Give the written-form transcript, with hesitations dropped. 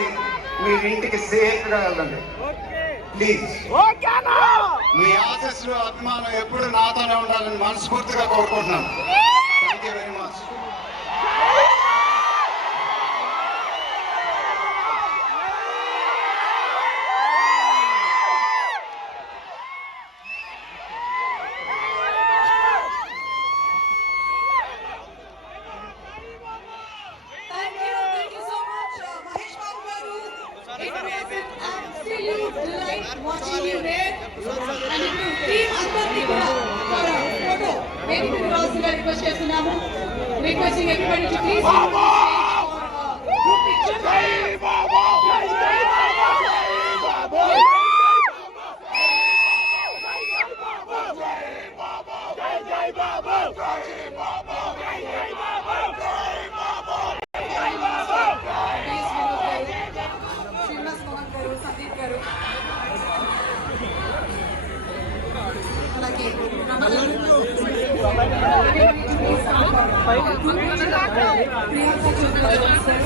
చేసి మీరు ఇంటికి సేఫ్ గా వెళ్ళండి ప్లీజ్. మీ ఆశస్సులు అభిమానం ఎప్పుడు నాతోనే ఉండాలని మనస్ఫూర్తిగా కోరుకుంటున్నాను. Thank you very much. Watching you there, and if you team అందరినీ కూడా for a photo, వేదిక రావాల్సిందిగా రిక్వెస్ట్ చేస్తున్నాము. Requesting everybody to please come on stage for a group picture. జై బాబా, జై జై బాబా, జై బాబా, జై బాబా, జై బాబా, జై జై బాబా, జై బాబా, జై జై బాబా, జై బాబా, జై బాబా. శ్రీనివాస్ మోహన్ గారు, సందీప్ గారు, అలాగే ప్రియాంక చౌదరి సార్,